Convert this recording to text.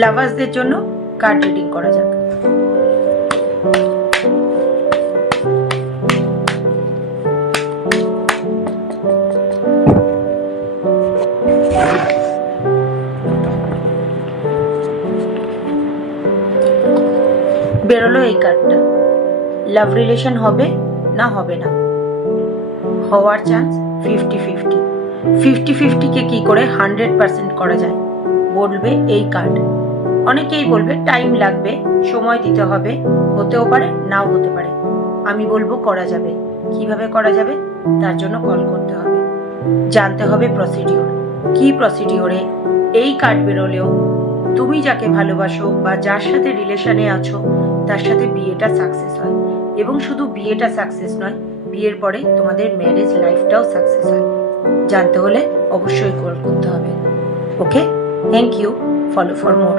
লাভার্সদের জন্য card reading করা যাক। বেরোলো এই কার্ডটা। লাভ রিলেশন হবে না হবে না, হওয়ার চান্স 50-50। 50-50 কে কি করে 100% করা যায় বলবে এই কার্ড। অনেকেই বলবে টাইম লাগবে, সময় দিতে হবে, হতেও পারে নাও হতে পারে। আমি বলবো করা যাবে। কিভাবে করা যাবে? তার জন্য কল করতে হবে, জানতে হবে প্রসিডিওর কি। প্রসিডিওরে এই কার্ড বেরোলেও তুমি যাকে ভালোবাসো বা যার সাথে রিলেশনে আছো তার সাথে বিয়েটা সাকসেস হয়, এবং শুধু বিয়েটা সাকসেস নয়, বিয়ের পরে তোমাদের ম্যারেজ লাইফটাও সাকসেস হয়। জানতে হলে অবশ্যই কল করতে হবে। Okay, thank you, follow for more.